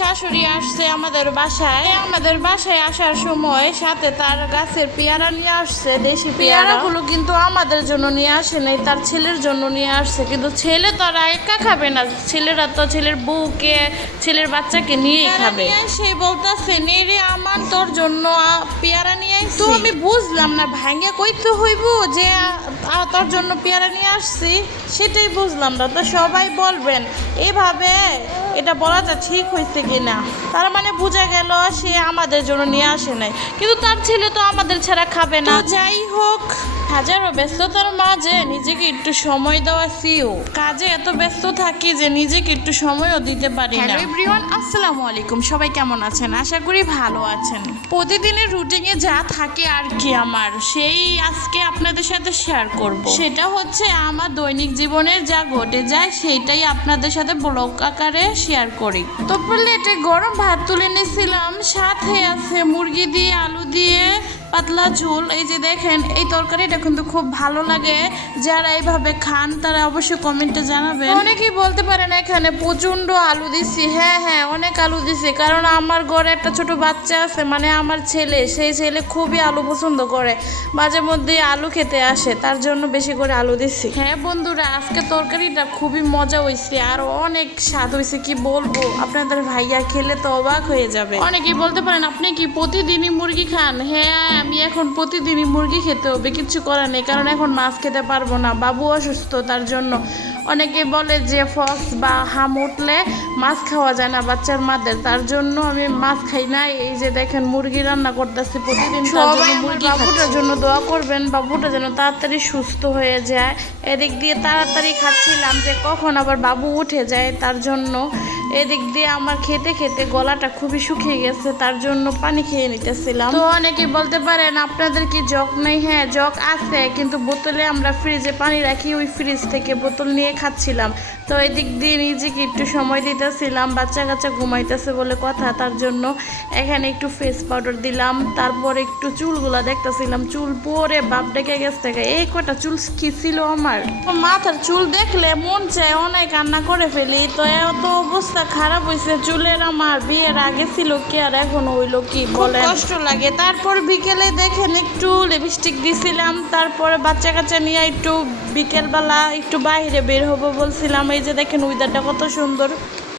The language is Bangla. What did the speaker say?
শাশুড়ি আসছে আমাদের বাসায়। আমাদের বাসায় আসার সময় সাথে তার গাছের পেয়ারা নিয়ে আসছে দেশি পেয়ারাগুলো কিন্তু আমাদের জন্য নিয়ে আসে নাই তার ছেলের জন্য নিয়ে আসছে। কিন্তু ছেলে তো আর একা খাবে না ছেলেরা তো ছেলের বউকে ছেলের বাচ্চাকে নিয়েই খাবে। সে বলতেছে নেরে আমার তোর জন্য পেয়ারা নিয়ে তো আমি বুঝলাম না ভাঙ্গে কইতে হইব যে তোর জন্য পেয়ারা নিয়ে আসছি? সেটাই বুঝলাম না, তো সবাই বলবেন। এভাবে এটা বলাটা ঠিক হয়েছে কি না তার মানে বোঝা গেল সে আমাদের জন্য নিয়ে আসে নাই। কিন্তু তার ছেলে তো আমাদের ছাড়া খাবে না। যাই হোক হাজারো ব্যস্ততার মাঝে নিজেকে একটু সময় দেওয়া সিও। কাজে এত ব্যস্ত থাকি যে নিজেকে একটু সময়ও দিতে পারি না। এভরিওয়ান আসসালামু আলাইকুম। সবাই কেমন আছেন? আশা করি ভালো আছেন। প্রতিদিনের রুটিনে যা থাকে আর কি আমার সেই আজকে আপনাদের সাথে শেয়ার করব। সেটা হচ্ছে আমার দৈনিক জীবনের যা ঘটে যায় সেইটাই আপনাদের সাথে ব্লগ আকারে শেয়ার করি। তো প্লেটে গরম ভাত তুলে নিয়েছিলাম সাথে আছে মুরগি দিয়ে আলু দিয়ে পাতলা ঝোল, এই যে দেখেন, এই তরকারিটা কিন্তু খুব ভালো লাগে। যারা এইভাবে খান, তারা অবশ্যই কমেন্টে জানাবেন। অনেকেই বলতে পারেন এখানে প্রচণ্ড আলু দিছি। হ্যাঁ হ্যাঁ অনেক আলু দিছি। কারণ আমার ঘরে একটা ছোট বাচ্চা আছে মানে আমার ছেলে, সেই ছেলে খুবই আলু পছন্দ করে। মাঝে মধ্যে আলু খেতে আসে, তার জন্য বেশি করে আলু দিছি। হ্যাঁ বন্ধুরা, আজকে তরকারিটা খুবই মজা হয়েছে আর অনেক স্বাদ হয়েছে কি বলব? আপনাদের ভাইয়া খেলে তো অবাক হয়ে যাবে। অনেকেই বলতে পারেন, আপনি কি প্রতিদিনই মুরগি খান? হ্যাঁ আমি এখন প্রতিদিনই মুরগি খেতে হবে কিছু করার নেই কারণ এখন মাছ খেতে পারব না। বাবু অসুস্থ তার জন্য। অনেকে বলে যে ফক্স বা হাম উঠলে মাছ খাওয়া যায় না বাচ্চার মাদের তার জন্য আমি মাছ খাই না। এই যে দেখেন মুরগি রান্না করতেছি প্রতিদিন মুরগি বাবুটার জন্য দোয়া করবেন বাবুটা যেন তাড়াতাড়ি সুস্থ হয়ে যায়। এদিক দিয়ে তাড়াতাড়ি খাচ্ছিলাম যে কখন আবার বাবু উঠে যায় তার জন্য। এদিক দিয়ে আমার খেতে খেতে গলাটা খুবই শুকিয়ে গেছে, তার জন্য পানি খেয়ে নিতেছিলাম। তো অনেকে বলতে পারেন, আপনাদের কি জগ নেই? হ্যাঁ জগ আছে, কিন্তু বোতলে আমরা ফ্রিজে পানি রাখি, ওই ফ্রিজ থেকে বোতল নিয়ে খাচ্ছিলাম। তো এদিক দিয়ে নিজেকে একটু সময় দিতেছিলাম বাচ্চা কাচ্চা ঘুমাইতেছে বলে কথা, তার জন্য এখানে একটু ফেস পাউডার দিলাম, তারপর একটু চুলগুলা দেখতেছিলাম, চুল পরে বাপ ডেকে গেছে এই কটা চুল কি ছিল আমার? মাথার চুল দেখলে মন চায় অনেক কান্না করে ফেলি, তো এত অবস্থা খারাপ হয়েছে চুলের আমার বিয়ের আগে ছিল কি আর এখন হইল কি বলে কষ্ট লাগে। তারপর বিকেলে দেখেন একটু লিপস্টিক দিছিলাম তারপরে বাচ্চা কাচ্চা নিয়ে একটু বিকেলবেলা একটু বাইরে বের হব বলছিলাম। এই যে দেখেন উইদারটা কত সুন্দর।